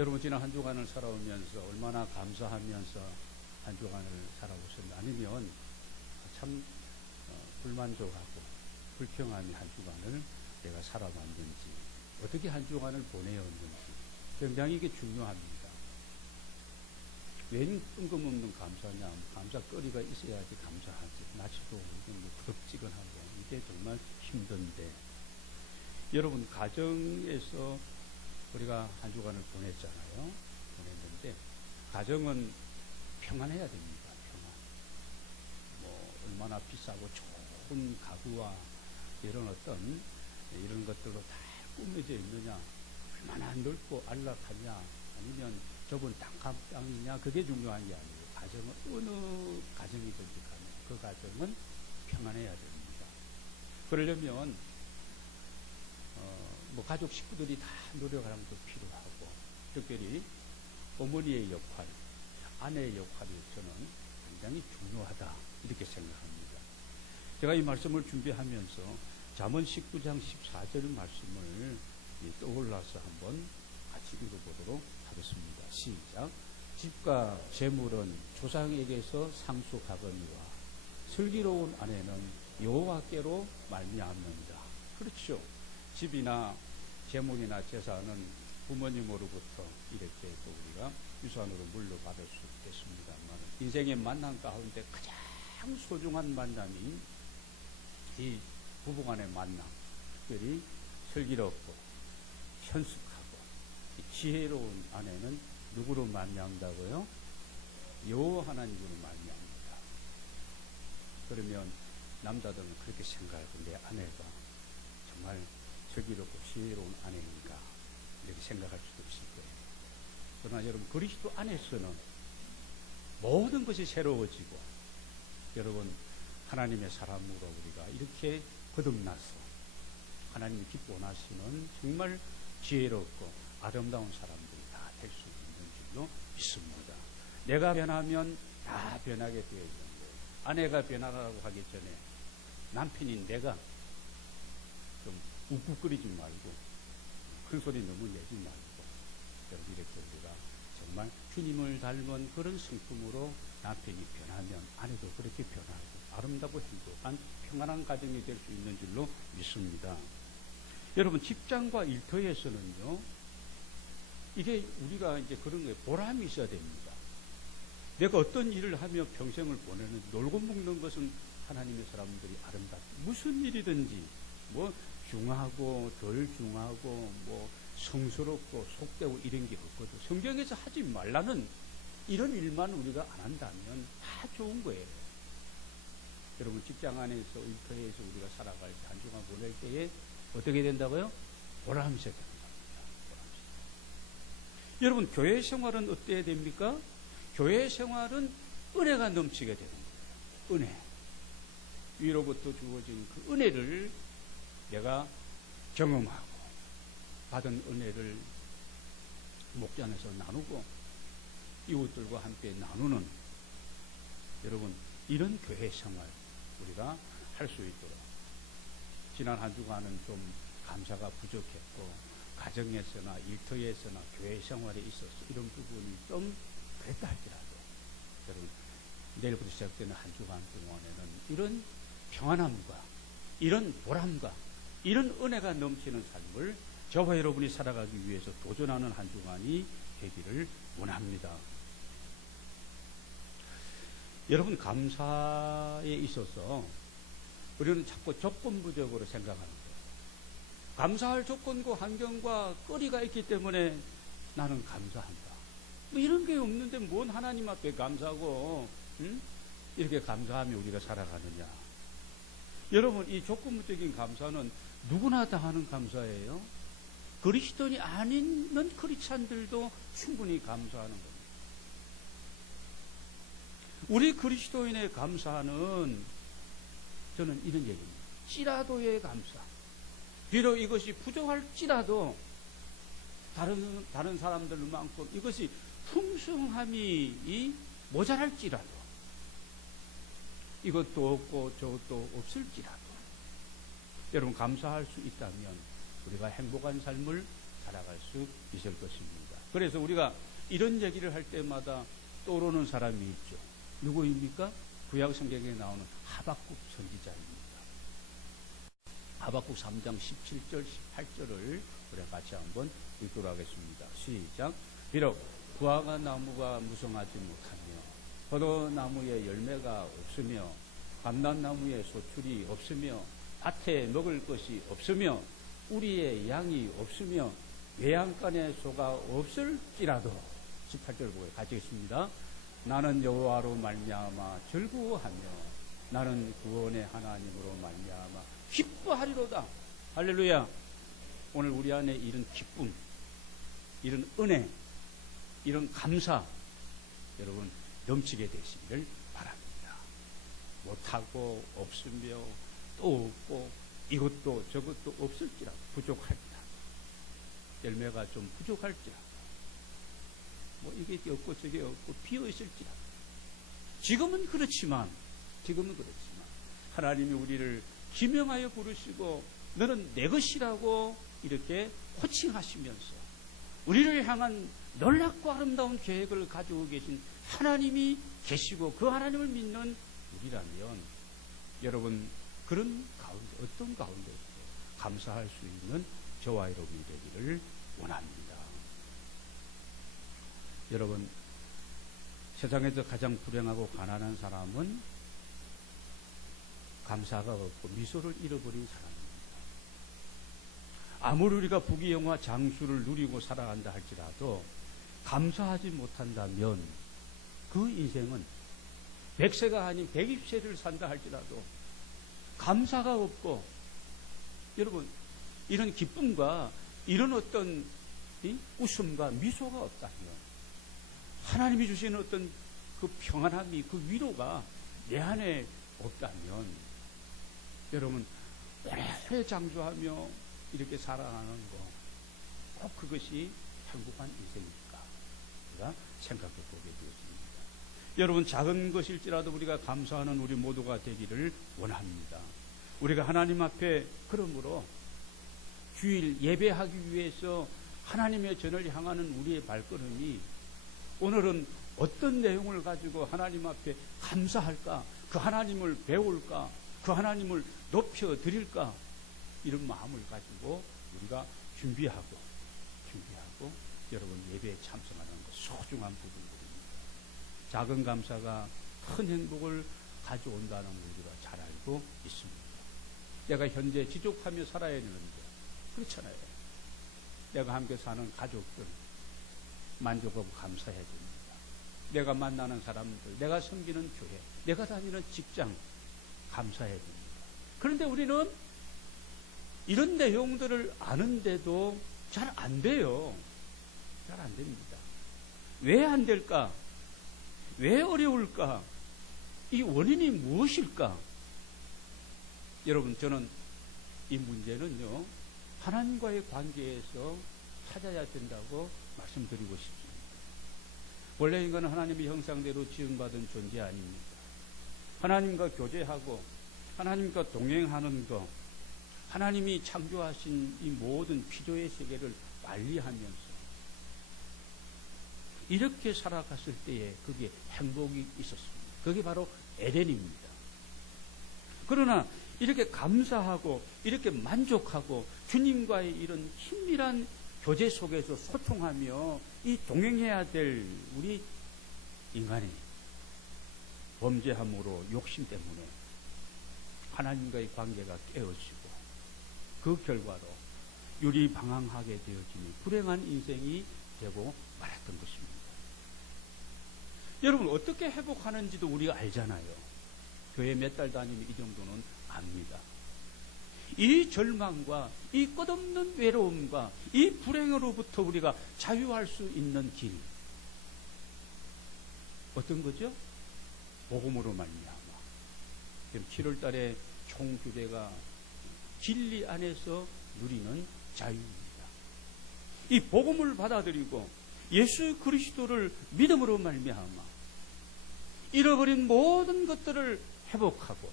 여러분 지난 한 주간을 살아오면서 얼마나 감사하면서 한 주간을 살아오셨나, 아니면 참 불만족하고 불평하며 한 주간을 내가 살아왔는지, 어떻게 한 주간을 보내었는지, 굉장히 이게 중요합니다. 왜 뜬금없는 감사냐? 감사거리가 있어야지 감사하지. 날씨도 뭐 덥지근하고 이게 정말 힘든데, 여러분 가정에서 우리가 한 주간을 보냈잖아요. 보냈는데 가정은 평안해야 됩니다. 평안. 뭐 얼마나 비싸고 좋은 가구와 이런 어떤 이런 것들로 다 꾸며져 있느냐, 얼마나 넓고 안락하냐, 아니면 좁은 땅이냐, 그게 중요한 게 아니에요. 가정은 어느 가정이든지 간에 그 가정은 평안해야 됩니다. 그러려면 뭐 가족 식구들이 다 노력하는 것도 필요하고, 특별히 어머니의 역할, 아내의 역할이 저는 굉장히 중요하다, 이렇게 생각합니다. 제가 이 말씀을 준비하면서 잠언 19장 14절 말씀을 떠올라서 한번 같이 읽어보도록 하겠습니다. 시작. 집과 재물은 조상에게서 상속하거니와 슬기로운 아내는 여호와께로 말미암는다. 그렇죠. 집이나 재물이나 재산은 부모님으로부터 이렇게 또 우리가 유산으로 물려받을 수 있겠습니다만, 인생의 만남 가운데 가장 소중한 만남이 이 부부간의 만남, 특별히 슬기롭고 현숙하고 지혜로운 아내는 누구로 말미암다고요? 여호와 하나님으로 말미암니다. 그러면 남자들은 그렇게 생각하고, 내 아내가 정말 슬기롭고 지혜로운 아내인가, 이렇게 생각할 수도 있을 거예요. 그러나 여러분, 그리스도 안에서는 모든 것이 새로워지고, 여러분 하나님의 사람으로 우리가 이렇게 거듭나서 하나님이 기뻐하시는 정말 지혜롭고 아름다운 사람들이 다 될 수 있는 줄로 믿습니다. 내가 변하면 다 변하게 되어 있는 거예요. 아내가 변하라고 하기 전에 남편인 내가 좀 욱욱거리지 말고, 큰 소리 너무 내지 말고, 여러분 이렇게 우리가 정말 주님을 닮은 그런 성품으로 남편이 변하면 아내도 그렇게 변하고 아름답고 행복한 평안한 가정이 될 수 있는 줄로 믿습니다. 여러분 직장과 일터에서는요, 이게 우리가 이제 그런 거에 보람이 있어야 됩니다. 내가 어떤 일을 하며 평생을 보내는, 놀고 먹는 것은 하나님의 사람들이 아름답고, 무슨 일이든지 뭐 중하고 덜 중하고 뭐 성스럽고 속되고 이런 게 없거든. 성경에서 하지 말라는 이런 일만 우리가 안 한다면 다 좋은 거예요. 여러분 직장 안에서 일터에서 우리가 살아갈 때, 한 주간 보낼 때에 어떻게 된다고요? 보람이 있어야 된다. 여러분 교회 생활은 어때야 됩니까? 교회 생활은 은혜가 넘치게 되는 거예요. 은혜. 위로부터 주어진 그 은혜를 내가 경험하고, 받은 은혜를 목자 안에서 나누고 이웃들과 함께 나누는, 여러분 이런 교회 생활 우리가 할 수 있도록, 지난 한 주간은 좀 감사가 부족했고 가정에서나 일터에서나 교회 생활에 있어서 이런 부분이 좀 그랬다 할지라도, 여러분 내일부터 시작되는 한 주간 동안에는 이런 평안함과 이런 보람과 이런 은혜가 넘치는 삶을 저와 여러분이 살아가기 위해서 도전하는 한 주간이 되기를 원합니다. 여러분 감사에 있어서 우리는 자꾸 조건부적으로 생각하는 거예요. 감사할 조건과 환경과 거리가 있기 때문에 나는 감사한다. 뭐 이런 게 없는데 뭔 하나님 앞에 감사하고, 응? 이렇게 감사하며 우리가 살아가느냐. 여러분 이 조건부적인 감사는 누구나 다 하는 감사예요. 그리스도인이 아닌 크리스찬들도 충분히 감사하는 겁니다. 우리 그리스도인의 감사는 저는 이런 얘기입니다. 찌라도의 감사. 비록 이것이 부족할지라도 다른 사람들만큼 이것이 풍성함이 모자랄지라도, 이것도 없고 저것도 없을지라도 여러분 감사할 수 있다면 우리가 행복한 삶을 살아갈 수 있을 것입니다. 그래서 우리가 이런 얘기를 할 때마다 떠오르는 사람이 있죠. 누구입니까? 구약 성경에 나오는 하박국 선지자입니다. 하박국 3장 17절 18절을 우리가 같이 한번 읽도록 하겠습니다. 시작. 비록 부화가 나무가 무성하지 못하며 포도나무에 열매가 없으며 감람나무에 소출이 없으며 밭에 먹을 것이 없으며 우리의 양이 없으며 외양간에 소가 없을지라도 18절 보고 같이 읽습니다. 나는 여호와로 말미암아 즐거워하며 나는 구원의 하나님으로 말미암아 기뻐하리로다. 할렐루야. 오늘 우리 안에 이런 기쁨, 이런 은혜, 이런 감사 여러분 넘치게 되시기를 바랍니다. 못하고 없으며 또 없고 이것도 저것도 없을지라도 부족합니다. 열매가 좀 부족할지라도 뭐 이게 없고 저게 없고 비어 있을지라도 지금은 그렇지만 하나님이 우리를 기명하여 부르시고 너는 내 것이라고 이렇게 호칭하시면서 우리를 향한 놀랍고 아름다운 계획을 가지고 계신 하나님이 계시고 그 하나님을 믿는 우리라면 여러분 그런 가운데 어떤 가운데도 감사할 수 있는 저와 여러분이 되기를 원합니다. 여러분 세상에서 가장 불행하고 가난한 사람은 감사가 없고 미소를 잃어버린 사람입니다. 아무리 우리가 부귀영화 장수를 누리고 살아간다 할지라도 감사하지 못한다면 그 인생은 100세가 아닌 120세를 산다 할지라도 감사가 없고 여러분 이런 기쁨과 이런 어떤 웃음과 미소가 없다면 하나님이 주시는 어떤 그 평안함이 그 위로가 내 안에 없다면 여러분 오래 장수하며 이렇게 살아가는 거 꼭 그것이 행복한 인생일까 우리가 생각해 보게 되었습니다. 여러분 작은 것일지라도 우리가 감사하는 우리 모두가 되기를 원합니다. 우리가 하나님 앞에 그러므로 주일 예배하기 위해서 하나님의 전을 향하는 우리의 발걸음이 오늘은 어떤 내용을 가지고 하나님 앞에 감사할까, 그 하나님을 배울까, 그 하나님을 높여드릴까 이런 마음을 가지고 우리가 준비하고 여러분 예배에 참석하는 것 소중한 부분들입니다. 작은 감사가 큰 행복을 가져온다는 걸 우리가 잘 알고 있습니다. 내가 현재 지족하며 살아야 되는데 그렇잖아요. 내가 함께 사는 가족들 만족하고 감사해야 됩니다. 내가 만나는 사람들, 내가 섬기는 교회, 내가 다니는 직장 감사해야 됩니다. 그런데 우리는 이런 내용들을 아는데도 잘 안 돼요. 잘 안 됩니다. 왜 안 될까? 왜 어려울까? 이 원인이 무엇일까? 여러분 저는 이 문제는요 하나님과의 관계에서 찾아야 된다고 말씀드리고 싶습니다. 원래 인간은 하나님의 형상대로 지음받은 존재 아닙니다. 하나님과 교제하고 하나님과 동행하는 것, 하나님이 창조하신 이 모든 피조의 세계를 관리하면서 이렇게 살아갔을 때에 그게 행복이 있었습니다. 그게 바로 에덴입니다. 그러나 이렇게 감사하고 이렇게 만족하고 주님과의 이런 친밀한 교제 속에서 소통하며 이 동행해야 될 우리 인간이 범죄함으로 욕심 때문에 하나님과의 관계가 깨어지고 그 결과로 유리방황하게 되어지니 불행한 인생이 되고 말았던 것입니다. 여러분 어떻게 회복하는지도 우리가 알잖아요. 교회 몇 달 다니면 이 정도는 압니다. 이 절망과 이 끝없는 외로움과 이 불행으로부터 우리가 자유할 수 있는 길 어떤 거죠? 복음으로 말미암아. 지금 7월 달에 총 주제가 진리 안에서 누리는 자유입니다. 이 복음을 받아들이고 예수 그리스도를 믿음으로 말미암아 잃어버린 모든 것들을 회복하고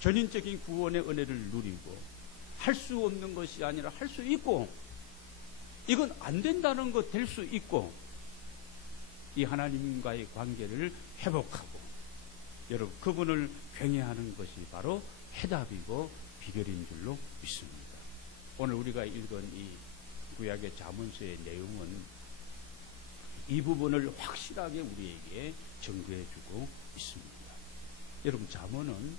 전인적인 구원의 은혜를 누리고 할 수 없는 것이 아니라 할 수 있고 이건 안 된다는 것 될 수 있고, 이 하나님과의 관계를 회복하고 여러분 그분을 경외하는 것이 바로 해답이고 비결인 줄로 믿습니다. 오늘 우리가 읽은 이 구약의 잠언서의 내용은 이 부분을 확실하게 우리에게 증거해 주고 있습니다. 여러분 잠언은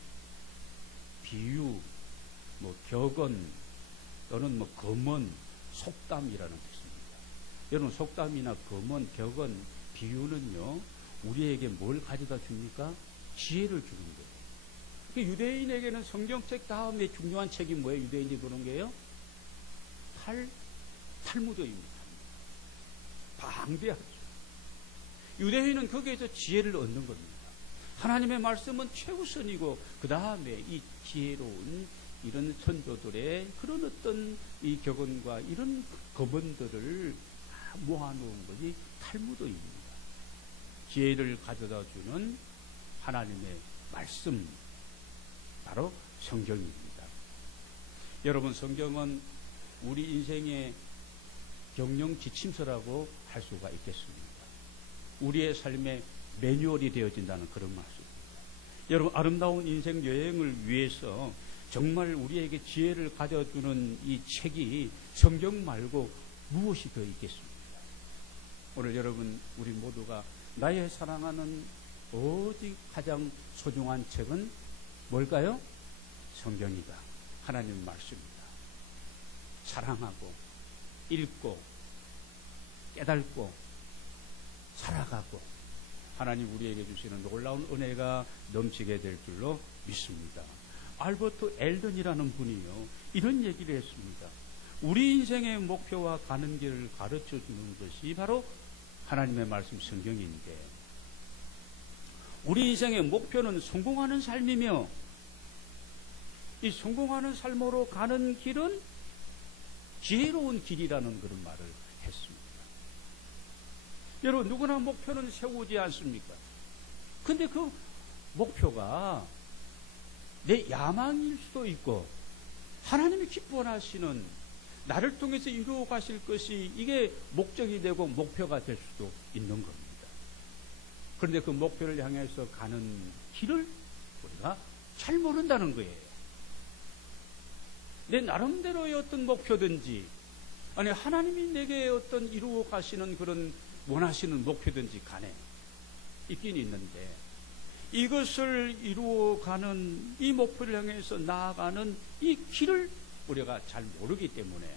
비유, 격언 또는 금언, 속담이라는 뜻입니다. 여러분 속담이나 금언, 격언, 비유는요 우리에게 뭘 가져다 줍니까? 지혜를 주는 거예요. 유대인에게는 성경책 다음에 중요한 책이 뭐예요? 유대인이 보는 게요? 탈무드입니다. 방대하죠. 유대인은 거기에서 지혜를 얻는 겁니다. 하나님의 말씀은 최우선이고 그 다음에 이 지혜로운 이런 선조들의 그런 어떤 이 격언과 이런 거문들을 모아놓은 것이 탈무드입니다. 지혜를 가져다 주는 하나님의 말씀, 바로 성경입니다. 여러분 성경은 우리 인생의 경영 지침서라고 할 수가 있겠습니다. 우리의 삶의 매뉴얼이 되어진다는 그런 말씀입니다. 여러분 아름다운 인생 여행을 위해서 정말 우리에게 지혜를 가져주는 이 책이 성경 말고 무엇이 더 있겠습니까? 오늘 여러분 우리 모두가 나의 사랑하는 오직 가장 소중한 책은 뭘까요? 성경이다. 하나님의 말씀이다. 사랑하고 읽고 깨닫고 살아가고 하나님 우리에게 주시는 놀라운 은혜가 넘치게 될 줄로 믿습니다. 알버트 엘던이라는 분이요 이런 얘기를 했습니다. 우리 인생의 목표와 가는 길을 가르쳐 주는 것이 바로 하나님의 말씀 성경인데, 우리 인생의 목표는 성공하는 삶이며 이 성공하는 삶으로 가는 길은 지혜로운 길이라는 그런 말을 했습니다. 여러분 누구나 목표는 세우지 않습니까? 근데 그 목표가 내 야망일 수도 있고 하나님이 기뻐하시는 나를 통해서 이루어 가실 것이 이게 목적이 되고 목표가 될 수도 있는 겁니다. 그런데 그 목표를 향해서 가는 길을 우리가 잘 모른다는 거예요. 내 나름대로의 어떤 목표든지 아니 하나님이 내게 어떤 이루어 가시는 그런 원하시는 목표든지 간에 있긴 있는데 이것을 이루어가는 이 목표를 향해서 나아가는 이 길을 우리가 잘 모르기 때문에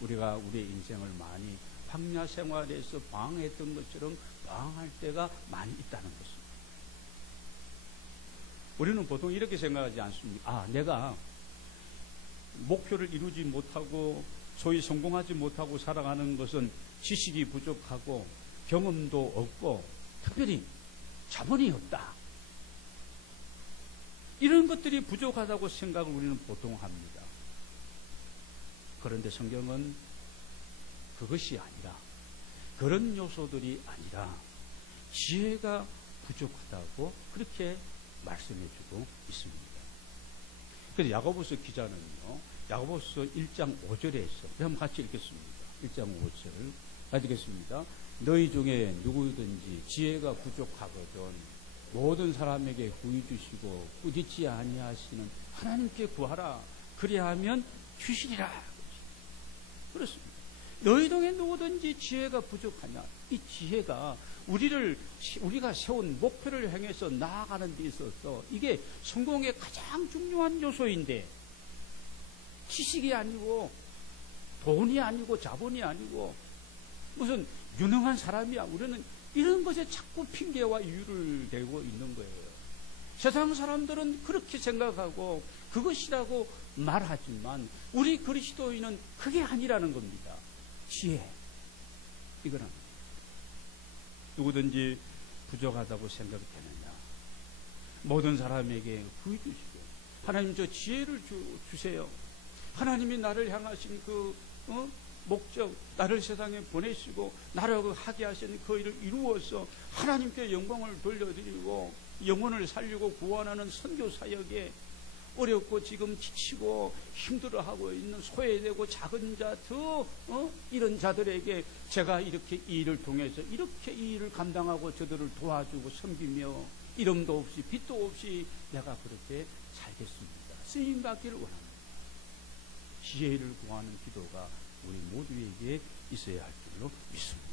우리가 우리의 인생을 많이 황야 생활에서 방황했던 것처럼 방황할 때가 많이 있다는 것입니다. 우리는 보통 이렇게 생각하지 않습니까? 내가 목표를 이루지 못하고 소위 성공하지 못하고 살아가는 것은 지식이 부족하고 경험도 없고 특별히 자본이 없다. 이런 것들이 부족하다고 생각을 우리는 보통 합니다. 그런데 성경은 그것이 아니라 그런 요소들이 아니라 지혜가 부족하다고 그렇게 말씀해주고 있습니다. 그래서 야고보서 기자는요 야고보서 1장 5절에서 한번 같이 읽겠습니다. 1장 5절을 가지겠습니다. 너희 중에 누구든지 지혜가 부족하거든 모든 사람에게 구해 주시고 꾸짖지 아니하시는 하나님께 구하라. 그리하면 주시리라. 그렇습니다. 너희 중에 누구든지 지혜가 부족하냐. 이 지혜가 우리가 세운 목표를 향해서 나아가는 데 있어서 이게 성공의 가장 중요한 요소인데 지식이 아니고 돈이 아니고 자본이 아니고 무슨 유능한 사람이야. 우리는 이런 것에 자꾸 핑계와 이유를 대고 있는 거예요. 세상 사람들은 그렇게 생각하고 그것이라고 말하지만 우리 그리스도인은 그게 아니라는 겁니다. 지혜. 이거는 누구든지 부족하다고 생각되느냐. 모든 사람에게 구해주시고 하나님 저 지혜를 주세요. 하나님이 나를 향하신 그 목적, 나를 세상에 보내시고 나를 하게 하신 그 일을 이루어서 하나님께 영광을 돌려드리고 영혼을 살리고 구원하는 선교 사역에 어렵고 지금 지치고 힘들어하고 있는 소외되고 작은 자, 이런 자들에게 제가 이렇게 이 일을 통해서 이렇게 이 일을 감당하고 저들을 도와주고 섬기며 이름도 없이 빚도 없이 내가 그렇게 살겠습니다. 쓰임 받기를 원합니다. 지혜를 구하는 기도가 우리 모두에게 있어야 할 줄로 믿습니다.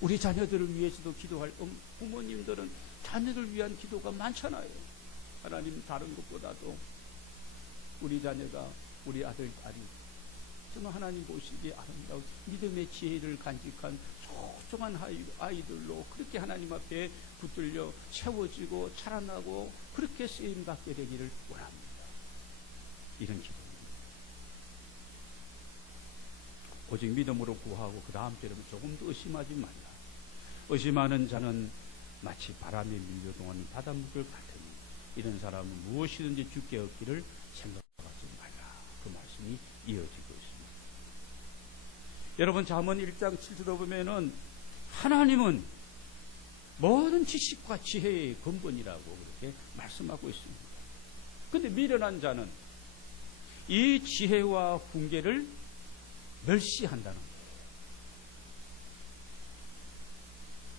우리 자녀들을 위해서도 기도할 부모님들은 자녀를 위한 기도가 많잖아요. 하나님, 다른 것보다도 우리 자녀가, 우리 아들, 딸이 정말 하나님 보시기에 아름다운 믿음의 지혜를 간직한 소중한 아이들로 그렇게 하나님 앞에 붙들려 세워지고 자라나고 그렇게 쓰임받게 되기를 원합니다. 이런 기도입니다. 오직 믿음으로 구하고 그 다음처럼 조금 더 의심하지 말라. 의심하는 자는 마치 바람에 밀려동하는 바닷물 같으니 이런 사람은 무엇이든지 주께 얻기를 생각하지 말라. 그 말씀이 이어지고 있습니다. 여러분, 잠언 1장 7절에 보면은 하나님은 모든 지식과 지혜의 근본이라고 그렇게 말씀하고 있습니다. 그런데 미련한 자는 이 지혜와 훈계를 멸시한다는 거예요.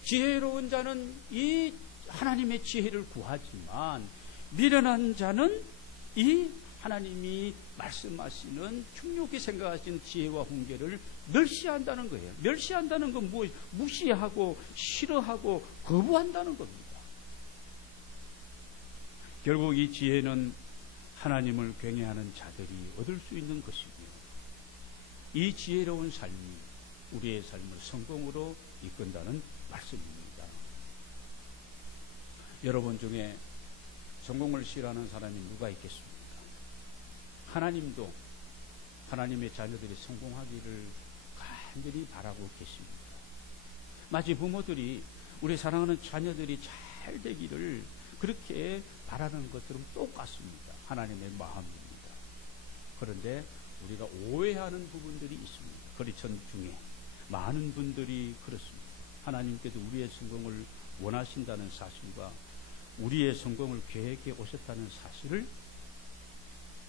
지혜로운 자는 이 하나님의 지혜를 구하지만 미련한 자는 이 하나님이 말씀하시는 중요하게 생각하시는 지혜와 훈계를 멸시한다는 거예요. 멸시한다는 건 무엇? 무시하고 싫어하고 거부한다는 겁니다. 결국 이 지혜는 하나님을 경외하는 자들이 얻을 수 있는 것이고요. 이 지혜로운 삶이 우리의 삶을 성공으로 이끈다는 말씀입니다. 여러분 중에 성공을 싫어하는 사람이 누가 있겠습니까? 하나님도 하나님의 자녀들이 성공하기를 간절히 바라고 계십니다. 마치 부모들이 우리 사랑하는 자녀들이 잘 되기를 그렇게 바라는 것처럼 똑같습니다. 하나님의 마음입니다. 그런데 우리가 오해하는 부분들이 있습니다. 크리스천 중에 많은 분들이 그렇습니다. 하나님께서 우리의 성공을 원하신다는 사실과 우리의 성공을 계획해 오셨다는 사실을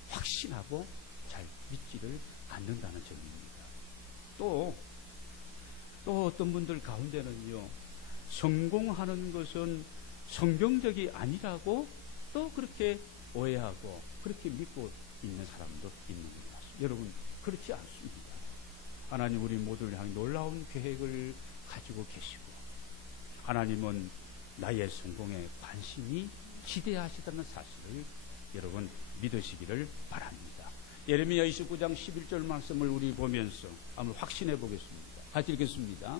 확신하고 잘 믿지를 않는다는 점입니다. 또 어떤 분들 가운데는요, 성공하는 것은 성경적이 아니라고 또 그렇게 오해하고 그렇게 믿고 있는 사람도 있는 것 같습니다. 여러분, 그렇지 않습니다. 하나님 우리 모두를 향해 놀라운 계획을 가지고 계시고 하나님은 나의 성공에 관심이 지대하시다는 사실을 여러분 믿으시기를 바랍니다. 예레미야 29장 11절 말씀을 우리 보면서 한번 확신해 보겠습니다. 같이 읽겠습니다.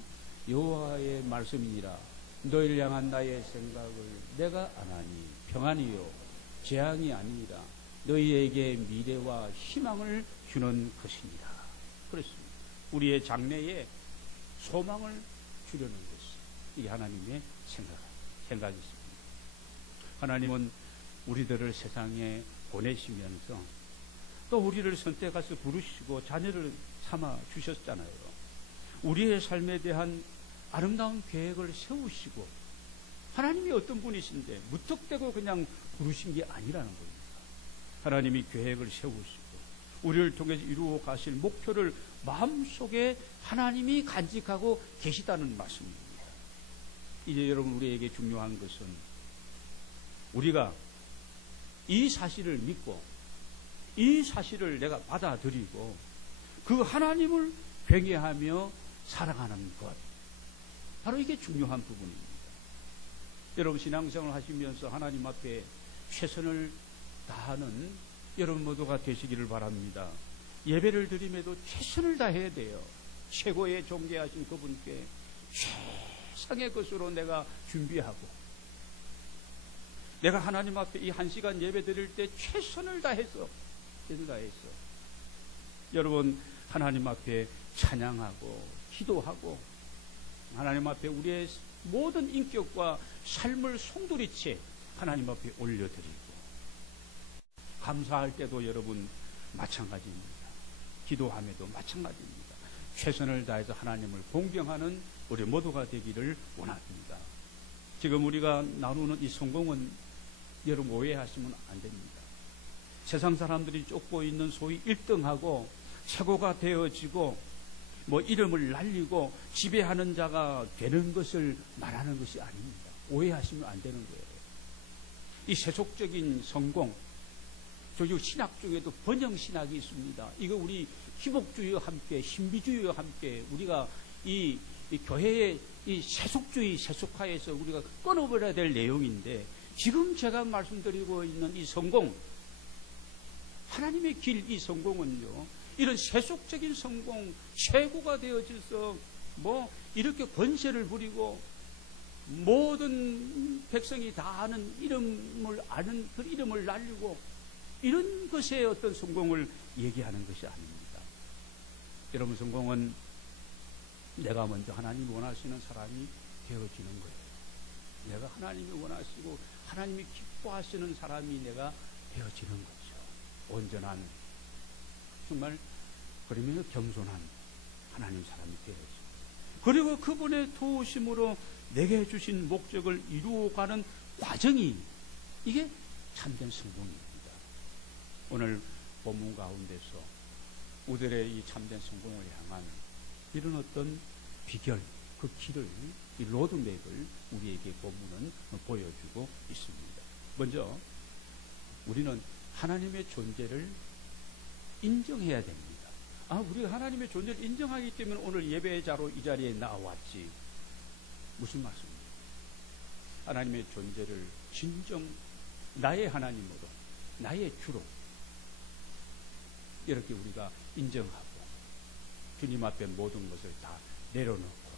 여호와의 말씀이니라. 너희를 향한 나의 생각을 내가 아나니 평안이요 재앙이 아니라 너희에게 미래와 희망을 주는 것이니라. 그렇습니다. 우리의 장래에 소망을 주려는 것이 이게 하나님의 생각이십니다. 하나님은 우리들을 세상에 보내시면서 또 우리를 선택해서 부르시고 자녀를 삼아 주셨잖아요. 우리의 삶에 대한 아름다운 계획을 세우시고 하나님이 어떤 분이신데 무턱대고 그냥 부르신 게 아니라는 겁니다. 하나님이 계획을 세우시고 우리를 통해서 이루어 가실 목표를 마음속에 하나님이 간직하고 계시다는 말씀입니다. 이제 여러분, 우리에게 중요한 것은 우리가 이 사실을 믿고 이 사실을 내가 받아들이고 그 하나님을 경외하며 사랑하는 것, 바로 이게 중요한 부분입니다. 여러분, 신앙생활을 하시면서 하나님 앞에 최선을 다하는 여러분 모두가 되시기를 바랍니다. 예배를 드림에도 최선을 다해야 돼요. 최고의 존귀하신 그분께 최상의 것으로 내가 준비하고 내가 하나님 앞에 이 1시간 예배 드릴 때 최선을 다해서 여러분 하나님 앞에 찬양하고 기도하고 하나님 앞에 우리의 모든 인격과 삶을 송두리째 하나님 앞에 올려드리고 감사할 때도 여러분 마찬가지입니다. 기도함에도 마찬가지입니다. 최선을 다해서 하나님을 공경하는 우리 모두가 되기를 원합니다. 지금 우리가 나누는 이 성공은 여러분 오해하시면 안 됩니다. 세상 사람들이 쫓고 있는 소위 1등하고 최고가 되어지고 뭐 이름을 날리고 지배하는 자가 되는 것을 말하는 것이 아닙니다. 오해하시면 안 되는 거예요. 이 세속적인 성공, 그리고 신학 중에도 번영신학이 있습니다. 이거 우리 희복주의와 함께 신비주의와 함께 우리가 이 교회의 이 세속주의 세속화에서 우리가 끊어버려야 될 내용인데, 지금 제가 말씀드리고 있는 이 성공, 하나님의 길, 이 성공은요, 이런 세속적인 성공, 최고가 되어져서 뭐 이렇게 권세를 부리고 모든 백성이 다 아는 이름을 아는 그 이름을 날리고 이런 것의 어떤 성공을 얘기하는 것이 아닙니다. 여러분, 성공은 내가 먼저 하나님이 원하시는 사람이 되어지는 거예요. 내가 하나님이 원하시고 하나님이 기뻐하시는 사람이 내가 되어지는 거죠. 온전한, 정말 그러면서 겸손한 하나님 사람이 되어지고, 그리고 그분의 도우심으로 내게 주신 목적을 이루어가는 과정이, 이게 참된 성공입니다. 오늘 본문 가운데서 우리들의 이 참된 성공을 향한 이런 어떤 비결, 그 길을, 이 로드맵을 우리에게 본문은 보여주고 있습니다. 먼저 우리는 하나님의 존재를 인정해야 됩니다. 우리가 하나님의 존재를 인정하기 때문에 오늘 예배자로 이 자리에 나왔지. 무슨 말씀입니까? 하나님의 존재를 진정 나의 하나님으로, 나의 주로 이렇게 우리가 인정하고 주님 앞에 모든 것을 다 내려놓고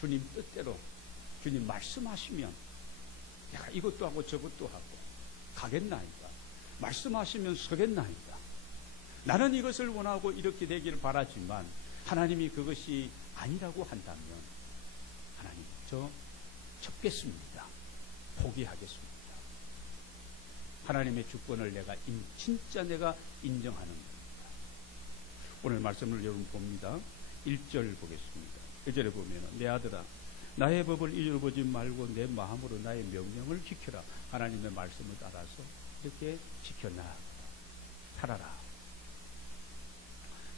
주님 뜻대로 주님 말씀하시면 내가 이것도 하고 저것도 하고 가겠나이다. 말씀하시면 서겠나이다. 나는 이것을 원하고 이렇게 되기를 바라지만 하나님이 그것이 아니라고 한다면 하나님, 저 접겠습니다. 포기하겠습니다. 하나님의 주권을 진짜 내가 인정하는 겁니다. 오늘 말씀을 여러분 봅니다. 1절 보겠습니다. 1절에 보면 내 아들아, 나의 법을 잊어보지 말고 내 마음으로 나의 명령을 지켜라. 하나님의 말씀을 따라서 이렇게 지켜나가라. 살아라.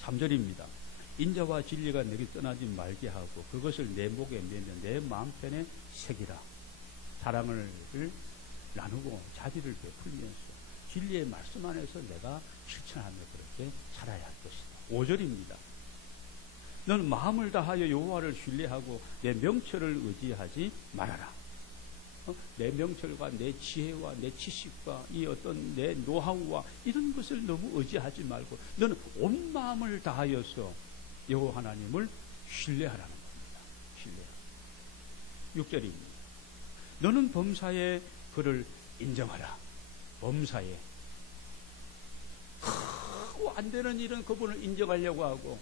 3절입니다. 인자와 진리가 내게 떠나지 말게 하고 그것을 내 목에 매며 내 마음편에 새기라. 사랑을 나누고 자비를 베풀면서 진리의 말씀 안에서 내가 실천하며 그렇게 살아야 할 것이다. 5절입니다. 너는 마음을 다하여 여호와를 신뢰하고 내 명철을 의지하지 말아라. 내 명철과 내 지혜와 내 지식과 이 어떤 내 노하우와 이런 것을 너무 의지하지 말고 너는 온 마음을 다하여서 여호와 하나님을 신뢰하라는 겁니다. 신뢰. 6절입니다. 너는 범사에 그를 인정하라. 범사에 크고 안 되는 일은 그분을 인정하려고 하고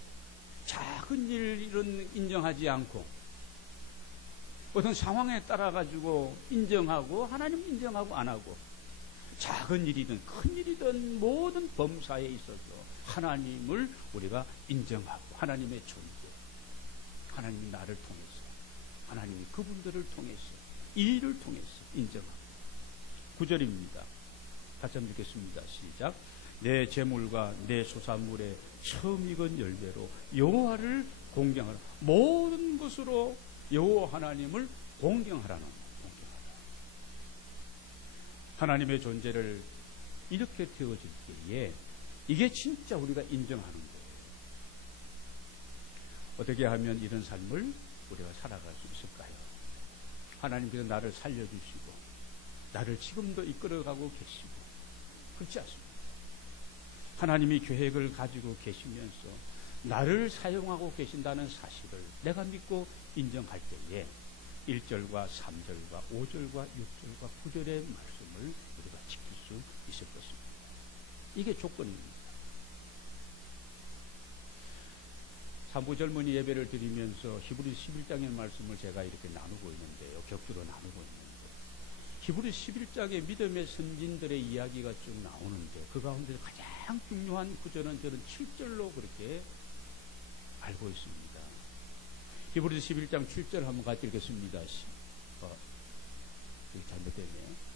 작은 일은 인정하지 않고 어떤 상황에 따라 가지고 인정하고 하나님 인정하고 안 하고 작은 일이든 큰 일이든 모든 범사에 있어서 하나님을 우리가 인정하고 하나님의 존재, 하나님이 나를 통해서 하나님이 그분들을 통해서 이 일을 통해서 인정하고. 9절입니다. 같이 한번 읽겠습니다. 시작. 내 재물과 내 소산물의 처음 익은 열매로 여호와를 공경하라. 모든 것으로 여호와 하나님을 공경하라는 공경하라. 하나님의 존재를 이렇게 되어질 때에 이게 진짜 우리가 인정하는 거예요. 어떻게 하면 이런 삶을 우리가 살아갈 수 있을까요? 하나님께서 나를 살려주시고 나를 지금도 이끌어가고 계시고 그렇지 않습니까? 하나님이 계획을 가지고 계시면서 나를 사용하고 계신다는 사실을 내가 믿고 인정할 때에 1절과 3절과 5절과 6절과 9절의 말씀을 우리가 지킬 수 있을 것입니다. 이게 조건입니다. 산부 젊은이 예배를 드리면서 히브리 11장의 말씀을 제가 이렇게 나누고 있는데요. 격주로 나누고 있는데 히브리 11장의 믿음의 선진들의 이야기가 쭉 나오는데 그 가운데 가장 중요한 구절은 저는 7절로 그렇게 알고 있습니다. 히브리 11장 7절 한번 같이 읽겠습니다. 여기 잘못됐네요.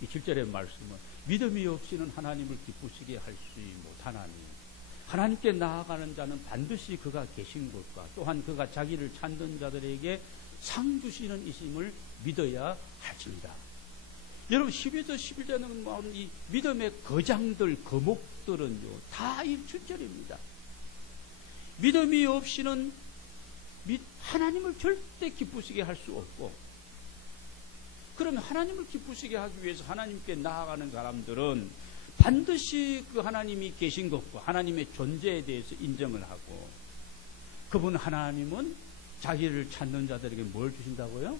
이 7절의 말씀은 믿음이 없이는 하나님을 기쁘시게 할 수 못하나니 하나님께 나아가는 자는 반드시 그가 계신 것과 또한 그가 자기를 찾는 자들에게 상 주시는 이심을 믿어야 할지니라. 여러분 12절 11절에는 나오는 이 믿음의 거장들 거목들은요 다 이 7절입니다. 믿음이 없이는 하나님을 절대 기쁘시게 할 수 없고, 그러면 하나님을 기쁘시게 하기 위해서 하나님께 나아가는 사람들은 반드시 그 하나님이 계신 것과 하나님의 존재에 대해서 인정을 하고, 그분 하나님은 자기를 찾는 자들에게 뭘 주신다고요?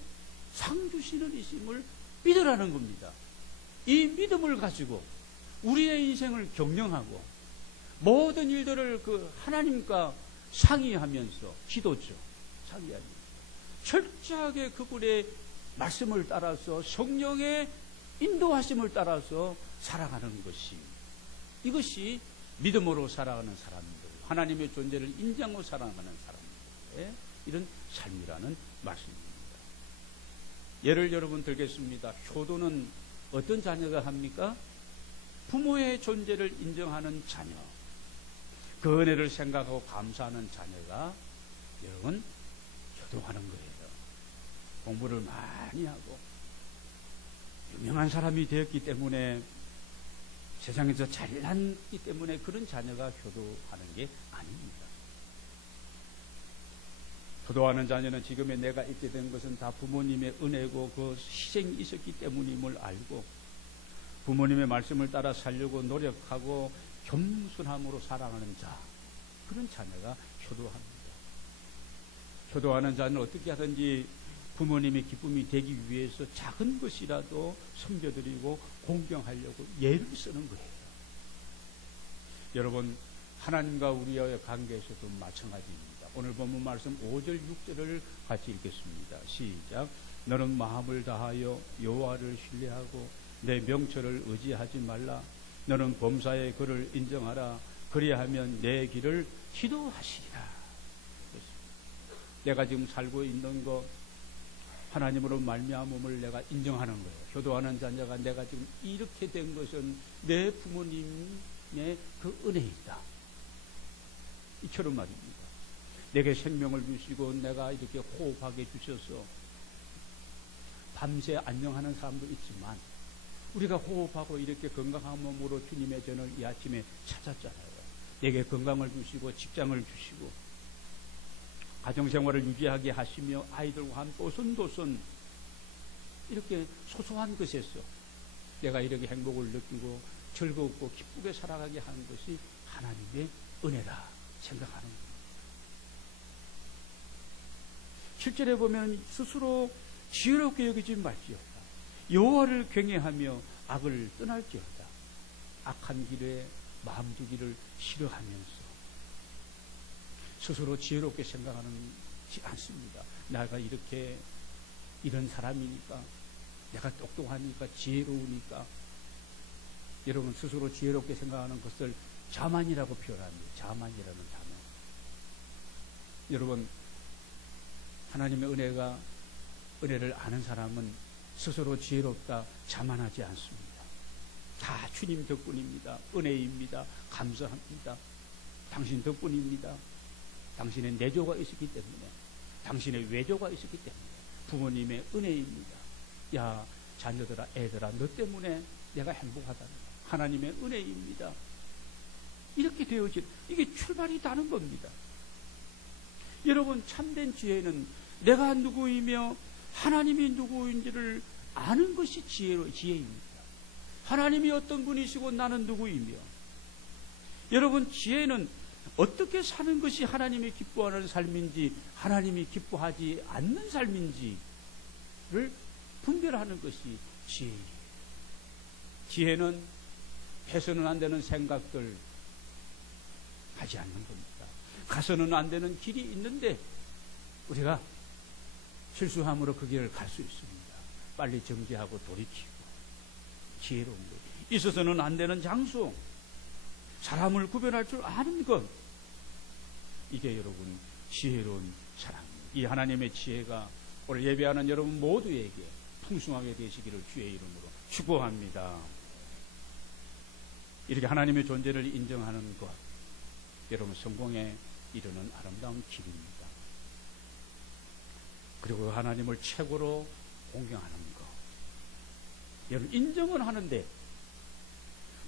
상 주시는 이심을 믿으라는 겁니다. 이 믿음을 가지고 우리의 인생을 경영하고 모든 일들을 그 하나님과 상의하면서, 기도죠, 상의합니다. 철저하게 그분의 말씀을 따라서 성령의 인도하심을 따라서 살아가는 것이, 이것이 믿음으로 살아가는 사람들, 하나님의 존재를 인정하고 살아가는 사람들의 이런 삶이라는 말씀입니다. 예를 여러분 들겠습니다. 효도는 어떤 자녀가 합니까? 부모의 존재를 인정하는 자녀, 그 은혜를 생각하고 감사하는 자녀가 여러분 효도하는 거예요. 공부를 많이 하고 유명한 사람이 되었기 때문에, 세상에서 잘났기 때문에 그런 자녀가 효도하는 게 아닙니다. 효도하는 자녀는 지금의 내가 있게 된 것은 다 부모님의 은혜고 그 희생이 있었기 때문임을 알고 부모님의 말씀을 따라 살려고 노력하고 겸손함으로 살아가는 자, 그런 자녀가 효도합니다. 효도하는 자는 어떻게 하든지 부모님의 기쁨이 되기 위해서 작은 것이라도 섬겨드리고 공경하려고 예를 쓰는 거예요. 여러분, 하나님과 우리와의 관계에서도 마찬가지입니다. 오늘 본문 말씀 5절 6절을 같이 읽겠습니다. 시작. 너는 마음을 다하여 여호와를 신뢰하고 내 명철을 의지하지 말라. 너는 범사에 그를 인정하라. 그리하면 내 길을 기도하시리라. 내가 지금 살고 있는 것, 하나님으로 말미암음을 내가 인정하는 거예요. 효도하는 자녀가 내가 지금 이렇게 된 것은 내 부모님의 그 은혜이다, 이처럼 말입니다. 내게 생명을 주시고 내가 이렇게 호흡하게 주셔서 밤새 안녕하는 사람도 있지만, 우리가 호흡하고 이렇게 건강한 몸으로 주님의 전을 이 아침에 찾았잖아요. 내게 건강을 주시고 직장을 주시고 가정생활을 유지하게 하시며 아이들과 함께 오손도손 이렇게 소소한 것에서 내가 이렇게 행복을 느끼고 즐겁고 기쁘게 살아가게 하는 것이 하나님의 은혜라 생각하는 겁니다. 7절에 보면 스스로 지혜롭게 여기지 말지어다. 여호와를 경외하며 악을 떠날지어다. 악한 길에 마음 두기를 싫어하면서 스스로 지혜롭게 생각하지 않습니다. 내가 이렇게 이런 사람이니까, 내가 똑똑하니까, 지혜로우니까. 여러분, 스스로 지혜롭게 생각하는 것을 자만이라고 표현합니다. 자만이라는 단어. 여러분, 하나님의 은혜를 아는 사람은 스스로 지혜롭다, 자만하지 않습니다. 다 주님 덕분입니다. 은혜입니다. 감사합니다. 당신 덕분입니다. 당신의 내조가 있었기 때문에, 당신의 외조가 있었기 때문에, 부모님의 은혜입니다. 야, 자녀들아, 애들아, 너 때문에 내가 행복하다는 거, 하나님의 은혜입니다. 이렇게 되어진, 이게 출발이 다른 겁니다. 여러분, 참된 지혜는 내가 누구이며 하나님이 누구인지를 아는 것이 지혜입니다. 하나님이 어떤 분이시고 나는 누구이며, 여러분, 지혜는 어떻게 사는 것이 하나님이 기뻐하는 삶인지, 하나님이 기뻐하지 않는 삶인지를 분별하는 것이 지혜예요. 지혜는 해서는 안 되는 생각들 하지 않는 겁니다. 가서는 안 되는 길이 있는데 우리가 실수함으로 그 길을 갈 수 있습니다. 빨리 정지하고 돌이키고, 지혜로운 것. 있어서는 안 되는 장소, 사람을 구별할 줄 아는 것, 이게 여러분 지혜로운 사람입니다. 이 하나님의 지혜가 오늘 예배하는 여러분 모두에게 풍성하게 되시기를 주의 이름으로 축복합니다. 이렇게 하나님의 존재를 인정하는 것, 여러분 성공에 이르는 아름다운 길입니다. 그리고 하나님을 최고로 공경하는 것. 여러분 인정을 하는데,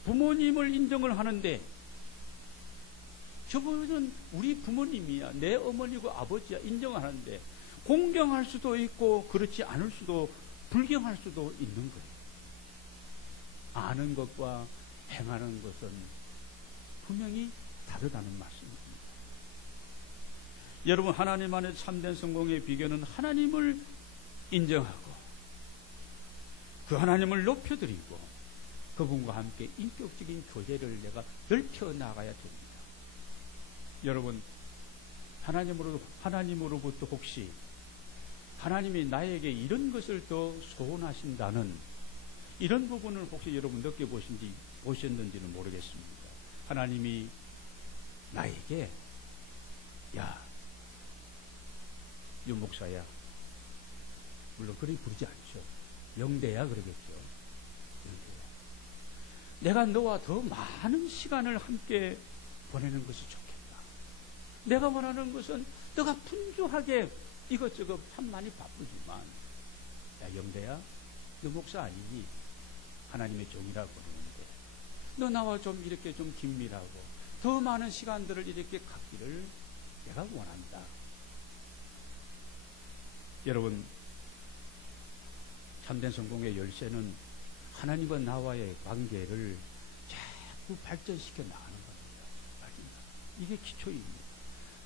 부모님을 인정을 하는데, 저분은 우리 부모님이야, 내 어머니고 아버지야, 인정을 하는데 공경할 수도 있고 그렇지 않을 수도, 불경할 수도 있는 거예요. 아는 것과 행하는 것은 분명히 다르다는 말씀입니다. 여러분, 하나님 안에 참된 성공의 비결은 하나님을 인정하고 그 하나님을 높여드리고 그분과 함께 인격적인 교제를 내가 넓혀 나가야 됩니다. 여러분, 하나님으로부터 혹시 하나님이 나에게 이런 것을 더 소원하신다는 이런 부분을 혹시 여러분 느껴보셨는지는 모르겠습니다. 하나님이 나에게, 야, 유 목사야, 물론 그렇게 부르지 않죠. 영대야 그러겠죠. 영대야, 내가 너와 더 많은 시간을 함께 보내는 것이 좋겠다. 내가 원하는 것은 너가 분주하게 이것저것 참 많이 바쁘지만, 야 영대야, 너 목사 아니니? 하나님의 종이라고 그러는데 너 나와 좀 이렇게 좀 긴밀하고 더 많은 시간들을 이렇게 갖기를 내가 원한다. 여러분, 참된 성공의 열쇠는 하나님과 나와의 관계를 자꾸 발전시켜 나가는 겁니다. 이게 기초입니다.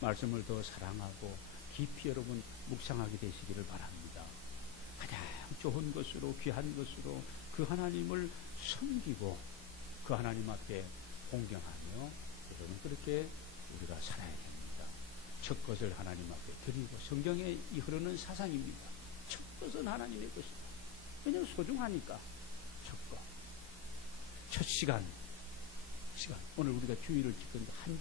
말씀을 더 사랑하고 깊이 여러분 묵상하게 되시기를 바랍니다. 가장 좋은 것으로, 귀한 것으로 그 하나님을 섬기고 그 하나님 앞에 공경하며 여러분 그렇게 우리가 살아야 됩니다. 첫 것을 하나님 앞에 드리고, 성경에 흐르는 사상입니다. 첫 것은 하나님의 것이다. 왜냐하면 소중하니까. 첫 것, 첫 시간. 오늘 우리가 주일을 지킨 한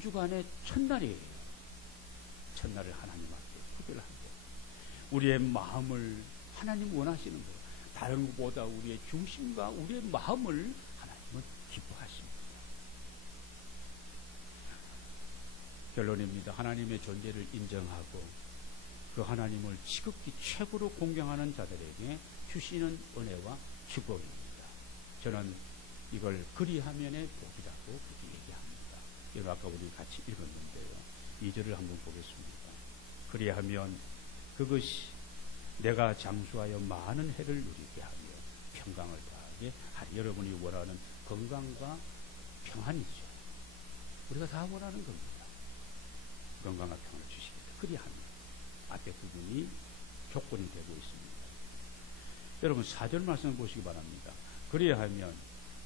주간의 첫날이에요. 첫날을 하나님 앞에 구별하고 우리의 마음을 하나님 원하시는 거예요. 다른 것보다 우리의 중심과 우리의 마음을 하나님은 기뻐하십니다. 결론입니다. 하나님의 존재를 인정하고 그 하나님을 지극히 최고로 공경하는 자들에게 주시는 은혜와 축복입니다. 저는 이걸 그리하면의 복이라고 그렇게 얘기합니다. 여러분, 아까 우리 같이 읽었는데요. 2절을 한번 보겠습니다. 그리하면 그것이 내가 장수하여 많은 해를 누리게 하며 평강을 더하게 하리. 여러분이 원하는 건강과 평안이죠. 우리가 다 원하는 겁니다. 건강과 평안을 주시겠다. 그리하면 앞에 부분이 조건이 되고 있습니다. 여러분 4절 말씀을 보시기 바랍니다. 그리하면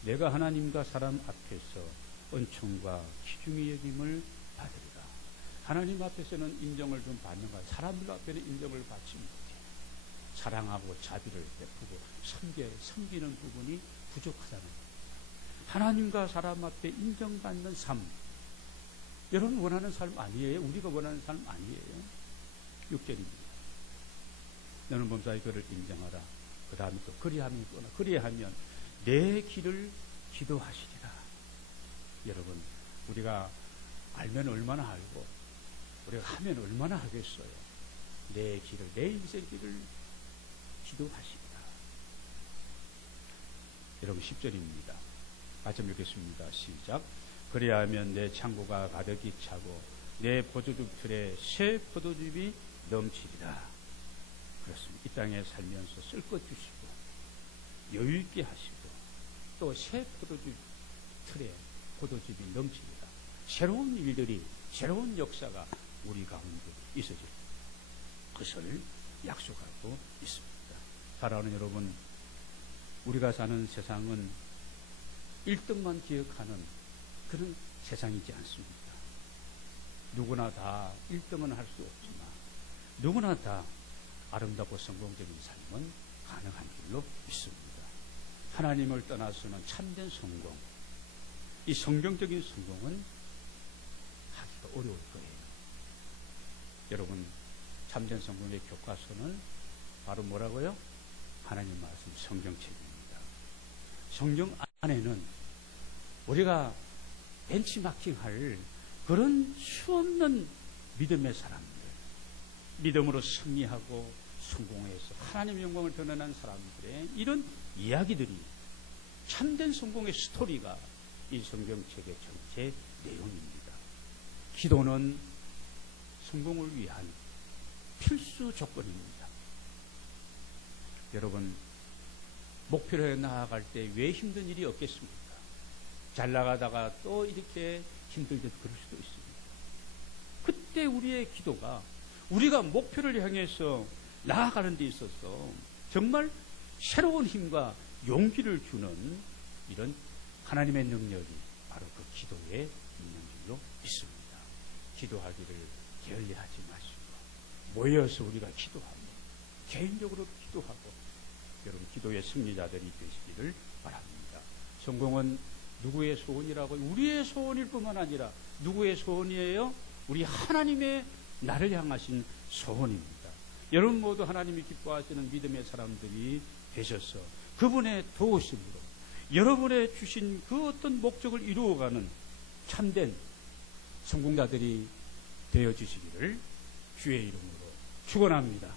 내가 하나님과 사람 앞에서 은총과 기중의 여김을 받으리라. 하나님 앞에서는 인정을 좀 받는 거야. 사람들 앞에는 인정을 받지 못해. 사랑하고 자비를 베푸고 섬기는 부분이 부족하다는 겁니다. 하나님과 사람 앞에 인정받는 삶, 여러분 원하는 삶 아니에요? 우리가 원하는 삶 아니에요? 6절입니다. 너는 범사의 그를 인정하라. 그 다음에 또 그리하면 내 길을 기도하시리라. 여러분, 우리가 알면 얼마나 알고 우리가 하면 얼마나 하겠어요? 내 길을, 내 인생 길을 기도하시리라. 여러분 10절입니다. 같이 읽겠습니다. 시작. 그리하면 내 창고가 가득히 차고 내 포도주 틀에 새 포도즙이 넘치리라. 그렇습니다. 이 땅에 살면서 쓸 것 주시고 여유 있게 하시고 또 새 포도주 틀에 포도즙이 넘치리라. 새로운 일들이, 새로운 역사가 우리 가운데 있어질 것을 약속하고 있습니다. 사랑하는 여러분, 우리가 사는 세상은 1등만 기억하는 그런 세상이지 않습니다. 누구나 다 1등은 할 수 없지만 누구나 다 아름답고 성공적인 삶은 가능한 줄로 믿습니다. 하나님을 떠나서는 참된 성공, 이 성경적인 성공은 하기가 어려울 거예요. 여러분, 참된 성공의 교과서는 바로 뭐라고요? 하나님 말씀 성경책입니다. 성경 안에는 우리가 벤치마킹할 그런 수없는 믿음의 사람들, 믿음으로 승리하고 성공해서 하나님의 영광을 드러난 사람들의 이런 이야기들이, 참된 성공의 스토리가 이 성경책의 전체 내용입니다. 기도는 성공을 위한 필수 조건입니다. 여러분, 목표를 나아갈 때 왜 힘든 일이 없겠습니까? 잘 나가다가 또 이렇게 힘들게 그럴 수도 있습니다. 그때 우리의 기도가 우리가 목표를 향해서 나아가는 데 있어서 정말 새로운 힘과 용기를 주는 이런 하나님의 능력이 바로 그 기도의 능력으로 있습니다. 기도하기를 게을리하지 마시고 모여서 우리가 기도하고 개인적으로 기도하고 여러분 기도의 승리자들이 되시기를 바랍니다. 성공은 누구의 소원이라고? 우리의 소원일 뿐만 아니라 누구의 소원이에요? 우리 하나님의 나를 향하신 소원입니다. 여러분 모두 하나님이 기뻐하시는 믿음의 사람들이 되셔서 그분의 도우심으로 여러분의 주신 그 어떤 목적을 이루어가는 참된 성공자들이 되어주시기를 주의 이름으로 축원합니다.